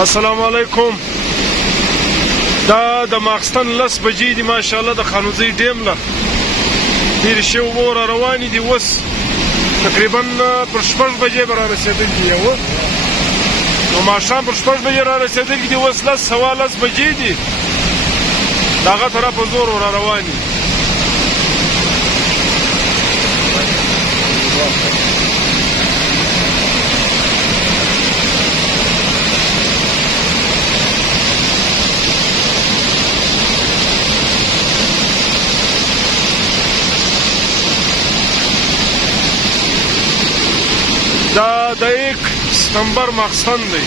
السلام علیکم. دا د ماخستن لس بجې دي ماشاءالله د خانوزۍ ډیم له ډېرې ښې اوبه را روانې دي. اوس تقریبا پر 6 بجې به را رسېدلي دي نو ماښام پر 6 بجې را رسېدلي دي. اوس 10 بجې دي د هغه طرف په زور را روان دي. دا د 1 ستمبر ماخستن دی.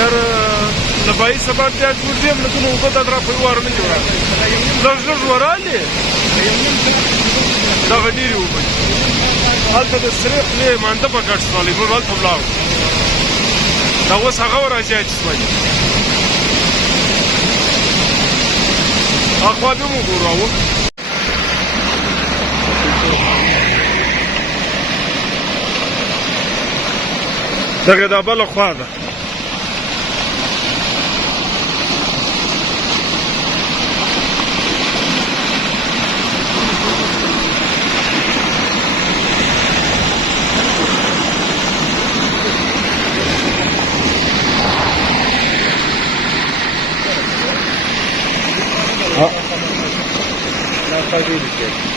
یار لبایي سبا بیا جوړ دي هم لکه اوبه دا را پرې وار نه دي ورغلې لږ ورالې دغه ډېرې اوبه دي. هلته د سرې خولې مانده په ګډ شولې موږ هلته ولاړو. دا اوس هغه ورازیاتې شولې اخوا بیا مو ګورو. دغه دا بله خوا ده. Na,